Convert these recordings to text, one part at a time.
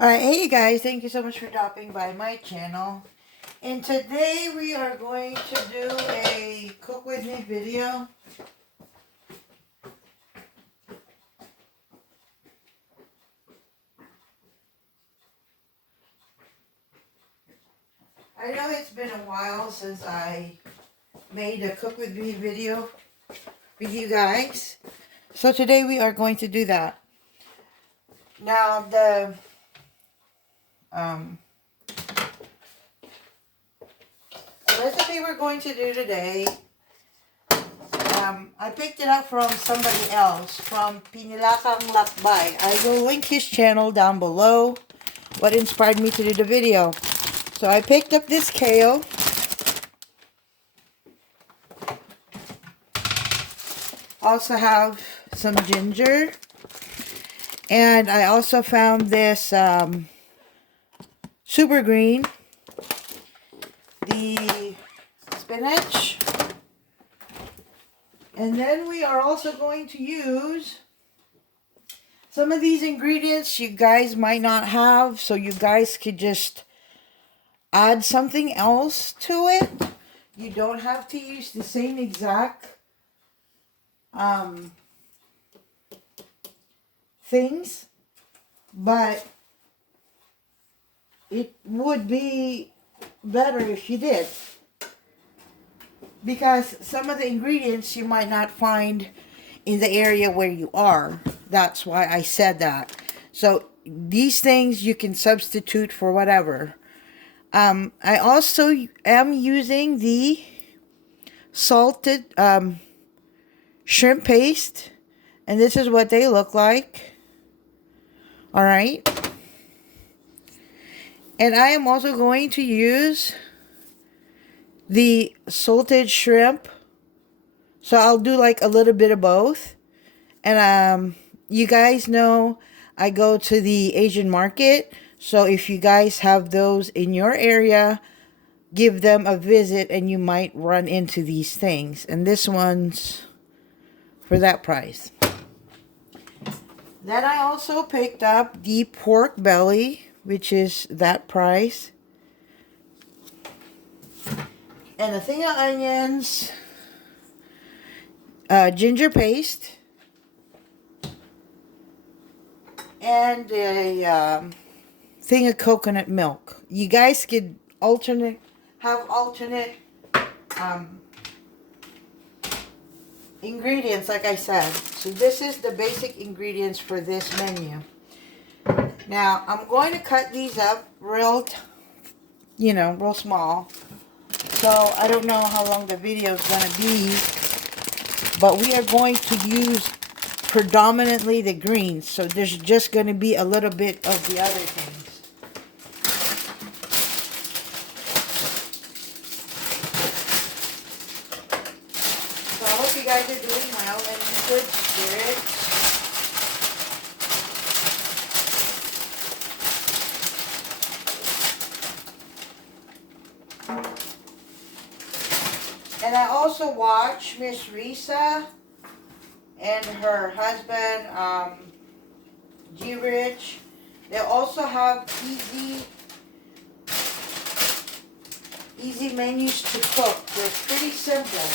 Alright, hey you guys, thank you so much for dropping by my channel. And today we are going to do a cook with me video. I know it's been a while since I made a cook with me video with you guys. So today we are going to do that. Now the recipe we're going to do today, I picked it up from somebody else, from Pinilakang Lakbay. I will link his channel down below, what inspired me to do the video. So I picked up this kale. Also have some ginger. And I also found this super green, the spinach. And then we are also going to use some of these ingredients you guys might not have, so you guys could just add something else to it. You don't have to use the same exact things, but it would be better if you did, because some of the ingredients you might not find in the area where you are. That's why I said that. So these things you can substitute for whatever. I also am using the salted shrimp paste, and this is what they look like. Alright. And I am also going to use the salted shrimp. So I'll do like a little bit of both. And you guys know I go to the Asian market. So if you guys have those in your area, give them a visit and you might run into these things. And this one's for that price. Then I also picked up the pork belly, which is that price. And a thing of onions, ginger paste, and a thing of coconut milk. You guys could have alternate ingredients, like I said. So this is the basic ingredients for this menu. Now I'm going to cut these up real small. So I don't know how long the video is going to be, but we are going to use predominantly the greens. So there's just going to be a little bit of the other things. So I hope you guys are doing well and in good spirits. And I also watch Miss Risa and her husband, G. Rich. They also have easy menus to cook. They're pretty simple.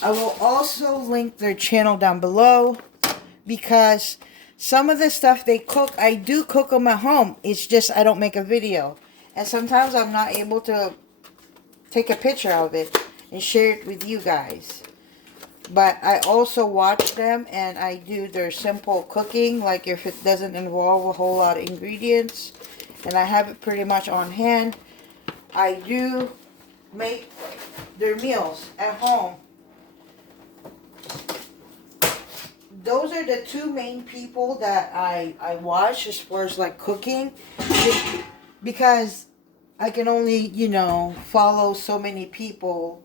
I will also link their channel down below, because some of the stuff they cook, I do cook them at home. It's just I don't make a video. And sometimes I'm not able to take a picture of it and share it with you guys. But I also watch them and I do their simple cooking, like if it doesn't involve a whole lot of ingredients and I have it pretty much on hand. I do make their meals at home. Those are the two main people that I watch as far as like cooking, because I can only, follow so many people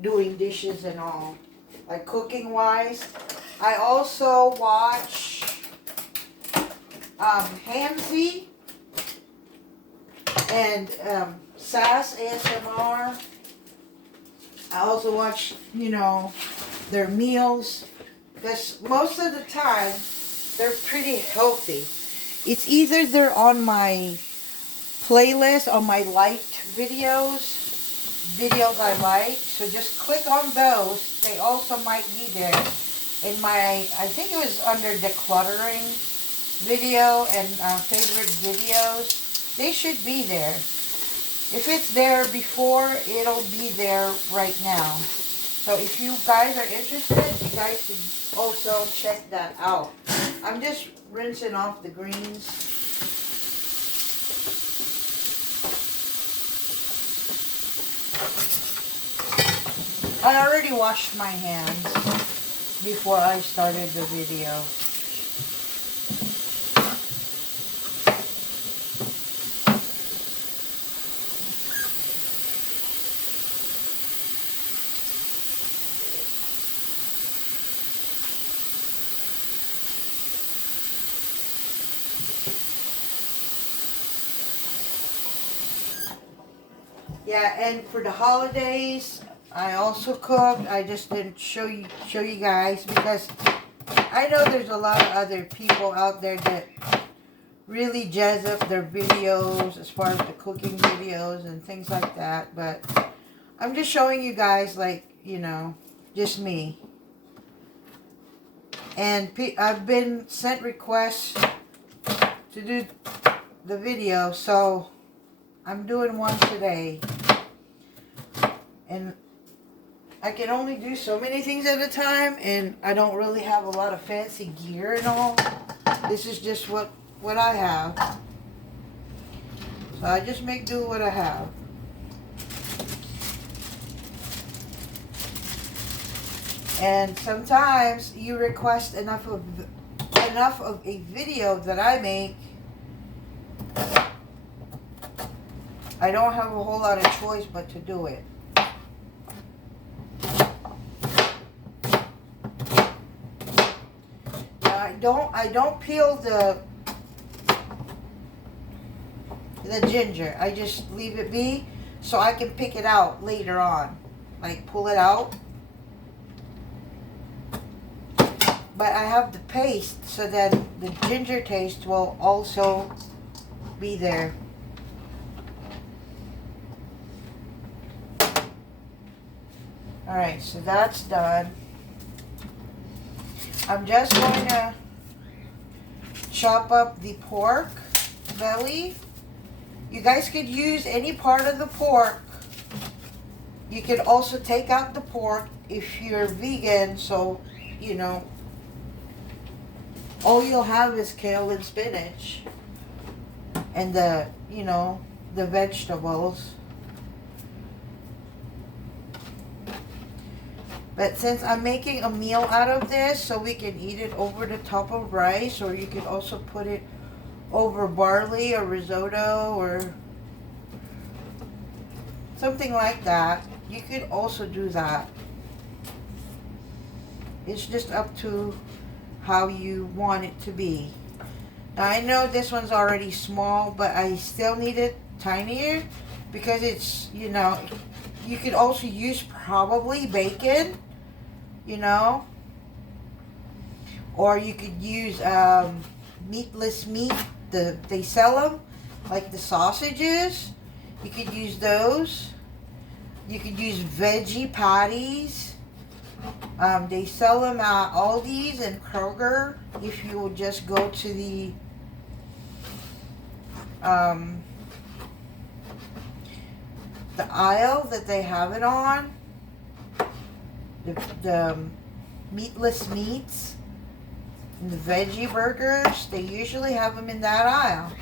doing dishes and all. Like cooking wise. I also watch Hamzy and Sass ASMR. I also watch, their meals. Because most of the time, they're pretty healthy. It's either they're on my playlist, on my liked videos I like. So just click on those. They also might be there in my, I think it was under decluttering video and favorite videos. They should be there. If it's there before, it'll be there right now. So if you guys are interested, you guys can also check that out. I'm just rinsing off the greens. I already washed my hands before I started the video. Yeah, and for the holidays, I also cooked. I just didn't show you guys because I know there's a lot of other people out there that really jazz up their videos as far as the cooking videos and things like that. But I'm just showing you guys, like, you know, just me. And I've been sent requests to do the video, so I'm doing one today. And I can only do so many things at a time, and I don't really have a lot of fancy gear and all. This is just what I have. So I just make do what I have. And sometimes you request enough of a video that I make. I don't have a whole lot of choice but to do it. I don't peel the ginger. I just leave it be so I can pick it out later on. Like pull it out. But I have the paste so that the ginger taste will also be there. Alright, so that's done. I'm just going to chop up the pork belly. You guys could use any part of the pork. You could also take out the pork if you're vegan, so, you know, all you'll have is kale and spinach and the, you know, the vegetables. But since I'm making a meal out of this, so we can eat it over the top of rice, or you could also put it over barley or risotto or something like that. You could also do that. It's just up to how you want it to be. Now I know this one's already small, but I still need it tinier because it's, you know, you could also use probably bacon, you know, or you could use meatless meat. They sell them, like the sausages. You could use those. You could use veggie patties. They sell them at Aldi's and Kroger. If you will just go to the aisle that they have it on, the meatless meats and the veggie burgers, they usually have them in that aisle.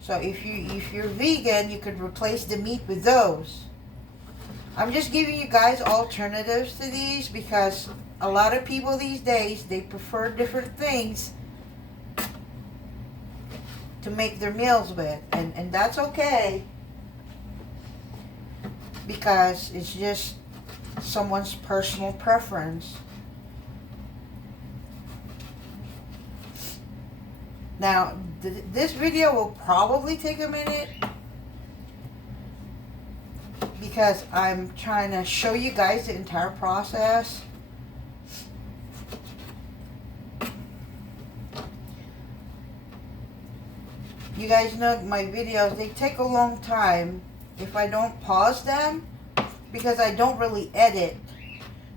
So if you're vegan, you could replace the meat with those. I'm just giving you guys alternatives to these because a lot of people these days, they prefer different things to make their meals with, and that's okay because it's just someone's personal preference. Now, this video will probably take a minute because I'm trying to show you guys the entire process. You guys know my videos, they take a long time if I don't pause them because I don't really edit.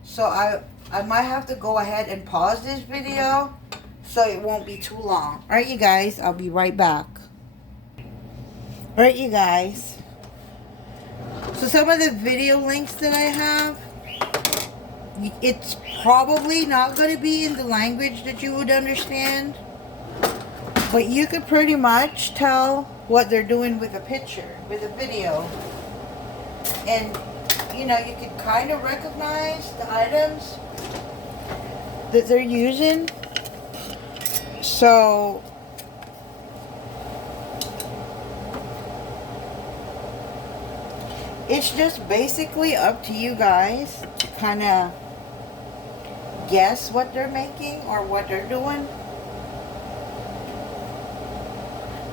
So I might have to go ahead and pause this video so it won't be too long. Alright, you guys, I'll be right back. Alright, you guys. So some of the video links that I have, it's probably not going to be in the language that you would understand. But you could pretty much tell what they're doing with a picture, with a video. And, you know, you can kind of recognize the items that they're using. So, it's just basically up to you guys to kind of guess what they're making or what they're doing.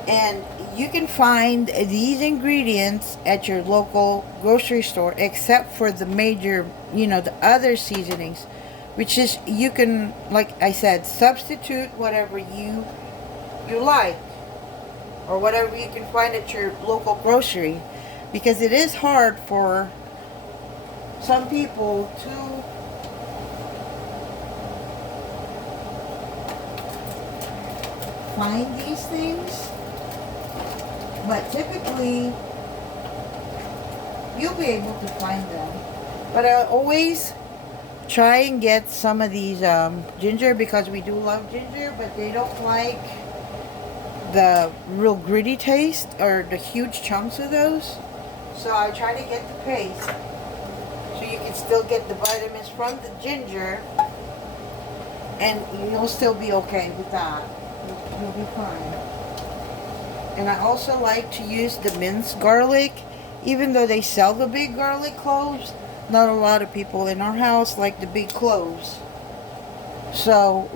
And you can find these ingredients at your local grocery store, except for the major, you know, the other seasonings, which is, you can, like I said, substitute whatever you like, or whatever you can find at your local grocery, because it is hard for some people to find these things. But typically, you'll be able to find them. But I always try and get some of these ginger, because we do love ginger, but they don't like the real gritty taste or the huge chunks of those. So I try to get the paste so you can still get the vitamins from the ginger, and you'll still be okay with that. You'll be fine. And I also like to use the minced garlic. Even though they sell the big garlic cloves, not a lot of people in our house like the big cloves. So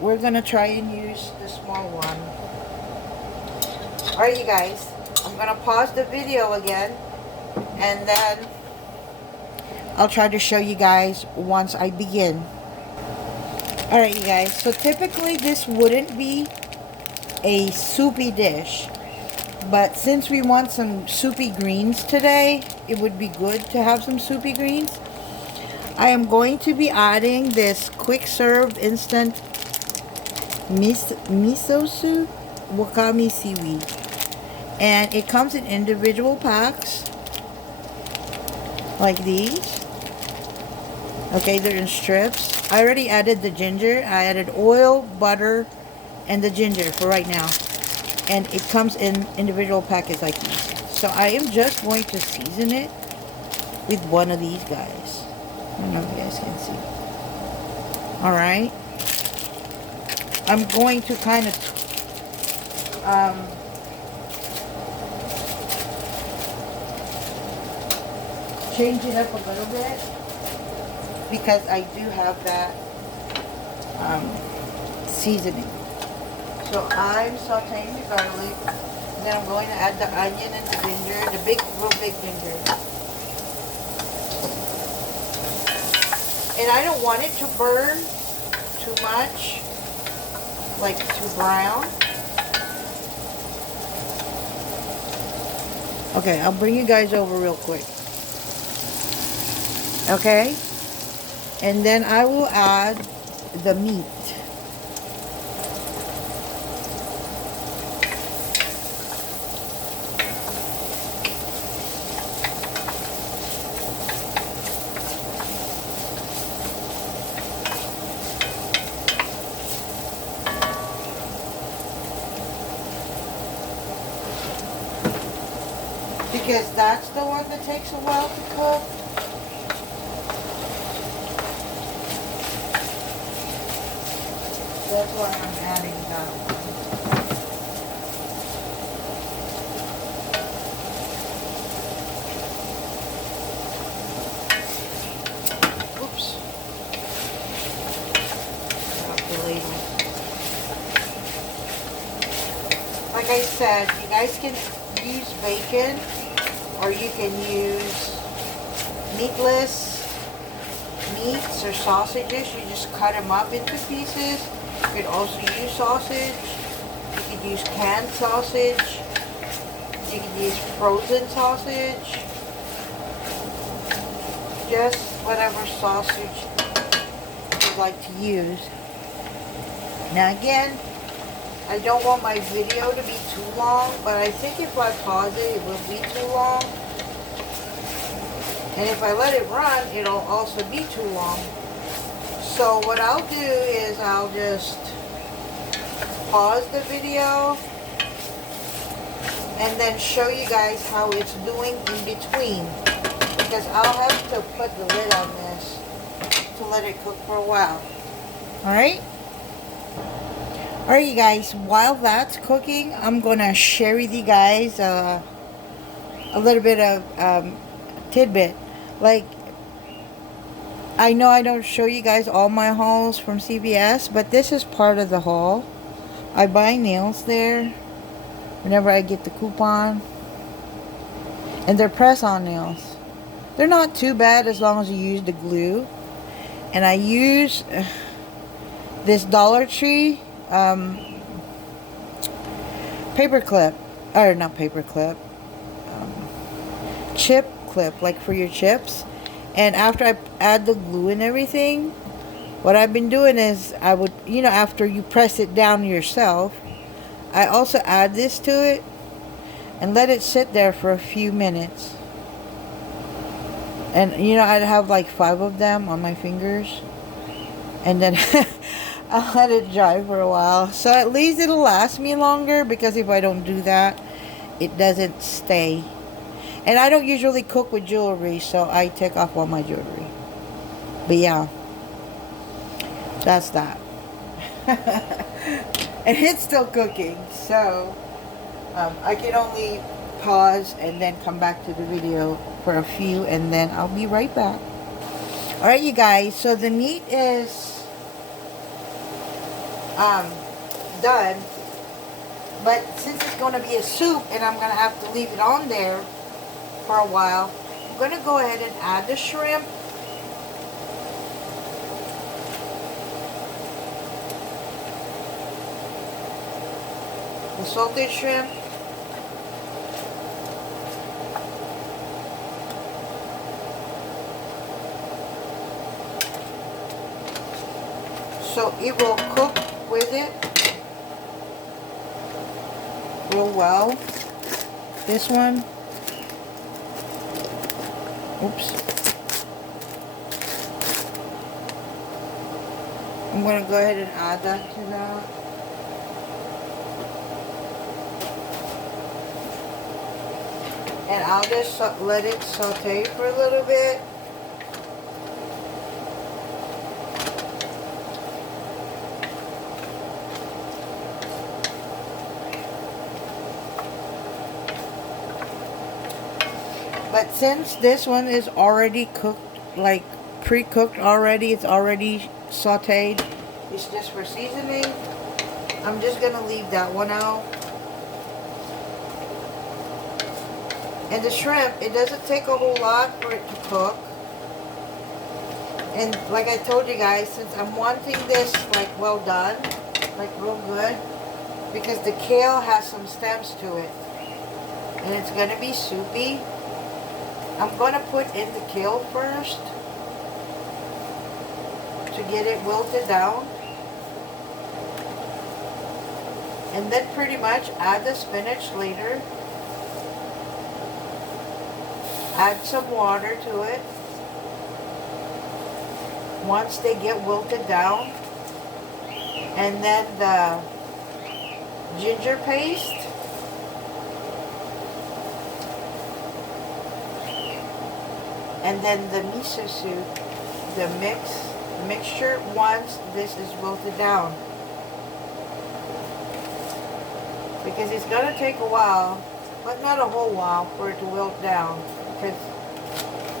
we're going to try and use the small one. Alright, you guys. I'm going to pause the video again. And then I'll try to show you guys once I begin. Alright, you guys. So typically this wouldn't be a soupy dish. But since we want some soupy greens today, it would be good to have some soupy greens. I am going to be adding this quick serve instant miso soup, wakame seaweed. And it comes in individual packs, like these. Okay, they're in strips. I already added the ginger. I added oil, butter, and the ginger for right now. And it comes in individual packets like these. So I am just going to season it with one of these guys. I don't know if you guys can see. Alright. I'm going to kind of change it up a little bit, because I do have that seasoning. So I'm sauteing the garlic, and then I'm going to add the onion and the ginger, the real big ginger. And I don't want it to burn too much, like too brown. Okay, I'll bring you guys over real quick. Okay? And then I will add the meat. Because that's the one that takes a while to cook. That's why I'm adding that one. Oops. Drop the label. Like I said, you guys can use bacon, or you can use meatless meats or sausages. You just cut them up into pieces. You could also use sausage. You could could use canned sausage. You could use frozen sausage. Just whatever sausage you'd like to use. Now again, I don't want my video to be too long, but I think if I pause it, it will be too long. And if I let it run, it'll also be too long. So what I'll do is I'll just pause the video and then show you guys how it's doing in between. Because I'll have to put the lid on this to let it cook for a while. Alright? Alright you guys, while that's cooking, I'm going to share with you guys a little bit of tidbit. Like, I know I don't show you guys all my hauls from CVS, but this is part of the haul. I buy nails there whenever I get the coupon. And they're press-on nails. They're not too bad as long as you use the glue. And I use this Dollar Tree paper clip, or not paper clip, chip clip, like for your chips. And after I add the glue and everything, what I've been doing is I would, you know, after you press it down yourself, I also add this to it and let it sit there for a few minutes. And you know, I'd have like 5 of them on my fingers, and then I'll let it dry for a while. So at least it'll last me longer, because if I don't do that, it doesn't stay. And I don't usually cook with jewelry, so I take off all my jewelry. But yeah, that's that. And it's still cooking, so I can only pause and then come back to the video for a few, and then I'll be right back. Alright you guys, so the meat is done, but since it's going to be a soup and I'm going to have to leave it on there for a while, I'm going to go ahead and add the shrimp. The salted shrimp. So it will cook with it real well. This one. Oops. I'm going to go ahead and add that to that. And I'll just let it saute for a little bit. But since this one is already cooked, like pre-cooked already, it's already sauteed, it's just for seasoning, I'm just going to leave that one out. And the shrimp, it doesn't take a whole lot for it to cook. And like I told you guys, since I'm wanting this like well done, like real good, because the kale has some stems to it, and it's going to be soupy, I'm going to put in the kale first to get it wilted down. And then pretty much add the spinach later. Add some water to it. Once they get wilted down. And then the ginger paste. And then the miso soup, the mixture once this is wilted down. Because it's going to take a while, but not a whole while, for it to wilt down. Because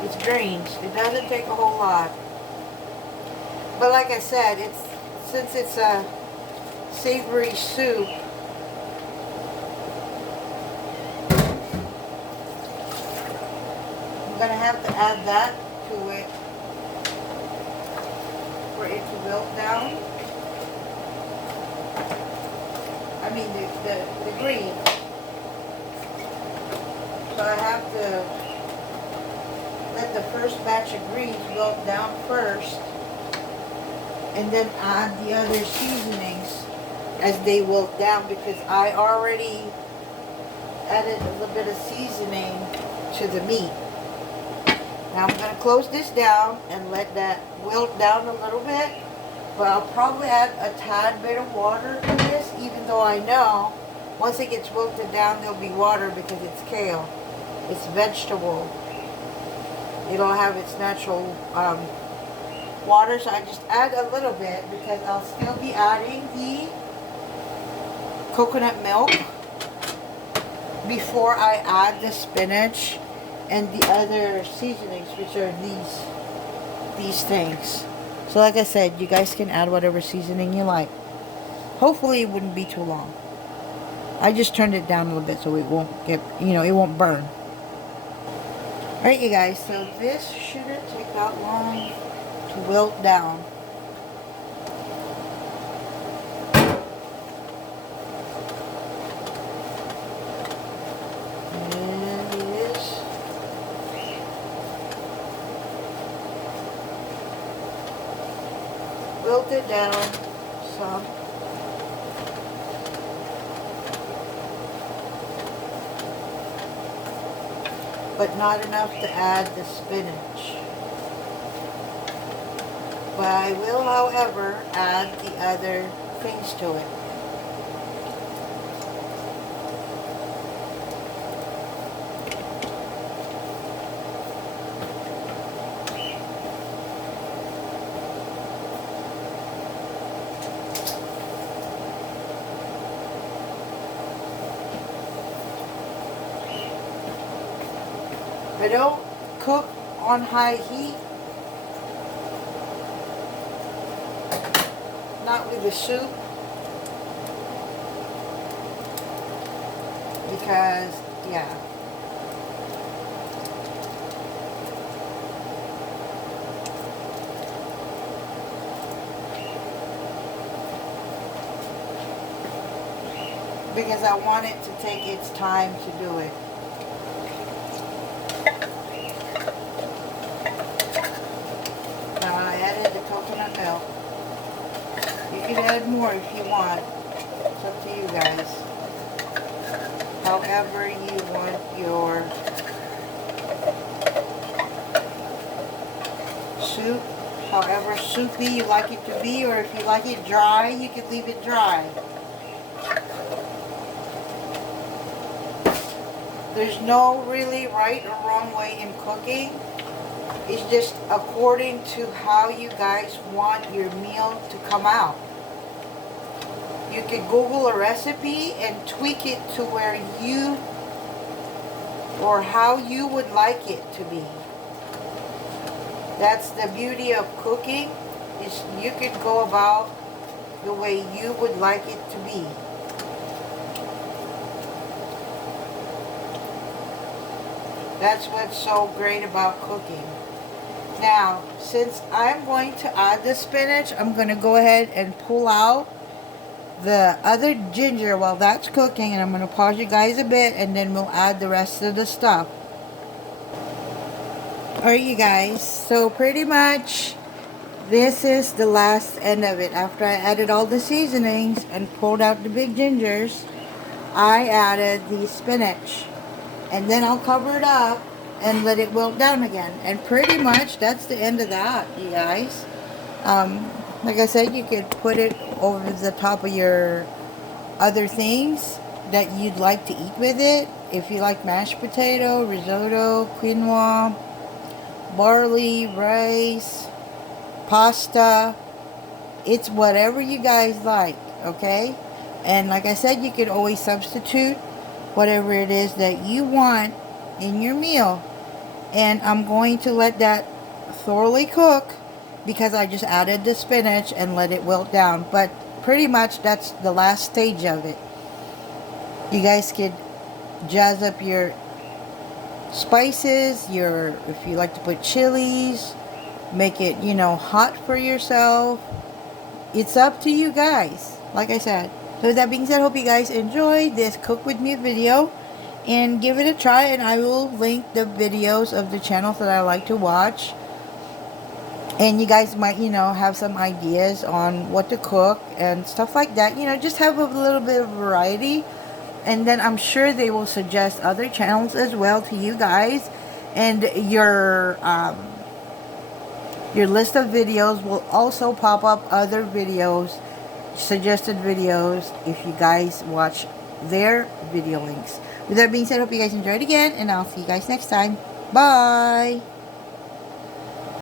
it's greens. It doesn't take a whole lot. But like I said, since it's a savory soup, I'm going to have to add that to it for it to wilt down. I mean the green. So I have to let the first batch of greens wilt down first, and then add the other seasonings as they wilt down, because I already added a little bit of seasoning to the meat. Now I'm going to close this down and let that wilt down a little bit, but I'll probably add a tad bit of water to this, even though I know once it gets wilted down there'll be water because it's kale. It's vegetable. It'll have its natural water, so I just add a little bit because I'll still be adding the coconut milk before I add the spinach and the other seasonings, which are these things. So like I said, you guys can add whatever seasoning you like. Hopefully it wouldn't be too long. I just turned it down a little bit so it won't get, it won't burn. Alright you guys, so this shouldn't take that long to wilt down. And it is wilted down some. But not enough to add the spinach. But I will, however, add the other things to it. I don't cook on high heat. Not with the soup. Because, yeah. Because I want it to take its time to do it. Now I added the coconut milk. You can add more if you want. It's up to you guys. However you want your soup. However soupy you like it to be, or if you like it dry, you can leave it dry. There's no really right or wrong way in cooking. It's just according to how you guys want your meal to come out. You can Google a recipe and tweak it to where you, or how you would like it to be. That's the beauty of cooking, is you can go about the way you would like it to be. That's what's so great about cooking. Now, since I'm going to add the spinach, I'm going to go ahead and pull out the other ginger while that's cooking, and I'm going to pause you guys a bit, and then we'll add the rest of the stuff. Alright you guys, so pretty much this is the last end of it. After I added all the seasonings and pulled out the big gingers, I added the spinach. And then I'll cover it up and let it wilt down again. And pretty much that's the end of that, you guys. Like I said, you could put it over the top of your other things that you'd like to eat with it. If you like mashed potato, risotto, quinoa, barley, rice, pasta. It's whatever you guys like, okay? And like I said, you could always substitute whatever it is that you want in your meal. And I'm going to let that thoroughly cook because I just added the spinach and let it wilt down. But pretty much that's the last stage of it. You guys could jazz up your spices, if you like to put chilies, make it, hot for yourself. It's up to you guys, like I said. So with that being said, hope you guys enjoyed this cook with me video, and give it a try, and I will link the videos of the channels that I like to watch, and you guys might, you know, have some ideas on what to cook and stuff like that. You know, just have a little bit of variety, and then I'm sure they will suggest other channels as well to you guys, and your list of videos will also pop up other videos, suggested videos, if you guys watch their video links. With that being said, hope you guys enjoyed again, and I'll see you guys next time. Bye!